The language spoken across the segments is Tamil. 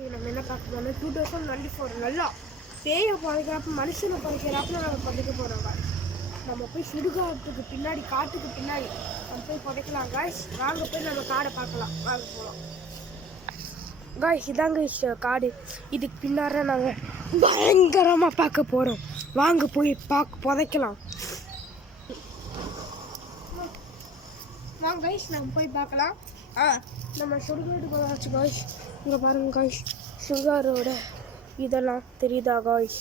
நம்ம என்ன பார்க்க போனோம் 2024 நல்லா பேயை பதைக்கிறப்ப மனுஷனை பதைக்கிறப்ப நம்ம பதைக்க போகிறோம் காய்ஸ். நம்ம போய் சுடுகாட்டுக்கு பின்னாடி காட்டுக்கு பின்னாடி நம்ம போய் புதைக்கலாம் காய்ஸ். வாங்க போய் நம்ம காடை பார்க்கலாம். வாங்க போகலாம் காய்ஸ். இதாங்க காடு. இதுக்கு பின்னாடி நாங்கள் பயங்கரமாக பார்க்க போகிறோம். வாங்க போய் புதைக்கலாம் வாங்க காய்ஸ். நம்ம போய் பார்க்கலாம். நம்ம சுடுகாட்டுக்கு வந்தாச்சு காய்ஸ். இங்கே பாருங்க காய்ஸ், சுடுகாரோட இதெல்லாம் தெரியுதா காய்ஸ்?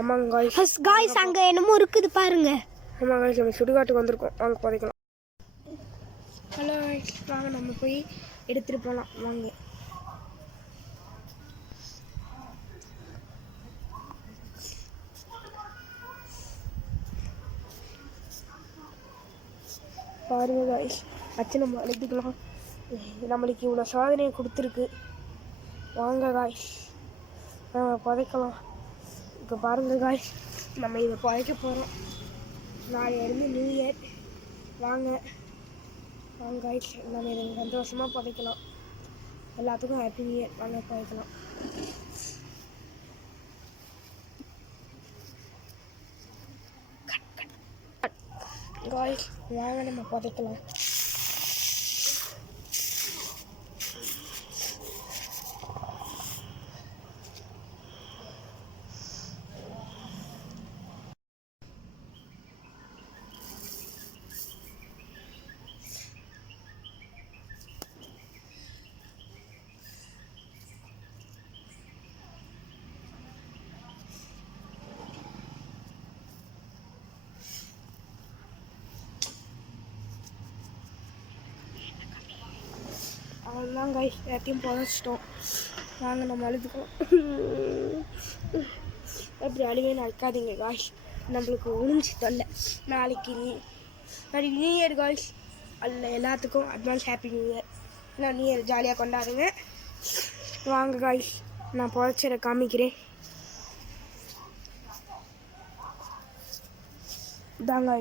ஆமாங்க காய்ஸ். காய்ஸ் அங்கே என்னமோ இருக்குது பாருங்க. ஆமாம் காய்ஸ், நம்ம சுடுகாட்டுக்கு வந்திருக்கோம். வாங்க புதைக்கலாம். ஹலோ காய்ஸ், வாங்க நம்ம போய் எடுத்துகிட்டு போகலாம். வாங்க பாருங்க காய்ஸ், வச்சு நம்ம அழைத்துக்கலாம். நம்மளுக்கு இவ்வளோ சாதனையை கொடுத்துருக்கு. வாங்க காய்ஸ், நம்ம புதைக்கலாம். இப்போ பாருங்க காய்ஸ், நம்ம இதை புதைக்க போகிறோம். நாளையிலேருந்து நியூ இயர். வாங்க வாங்க காய்ஸ், நம்ம இதை சந்தோஷமாக புதைக்கலாம். எல்லாத்துக்கும் ஹாப்பி நியூ இயர். வாங்க புதைக்கலாம். காய்ஸ் வாங்க நம்ம புதைக்கலாம். அவ்வளோதான் காய்ஸ், எல்லாத்தையும் புதைச்சிட்டோம். வாங்க நம்ம அழுதுக்கலாம். அப்படி அழுவேன்னு அழுக்காதீங்க காய்ஸ், நம்மளுக்கு ஒழிஞ்சு தொல்லை. நாளைக்கு நியூ இயர் காய்ஸ். அதில் எல்லாத்துக்கும் அட்வான்ஸ் ஹாப்பி நியூ இயர். நான் நியூ இயர் ஜாலியாக கொண்டாடுங்க. வாங்க காய்ஸ், நான் புதைச்சதை காமிக்கிறேன். இதாங்க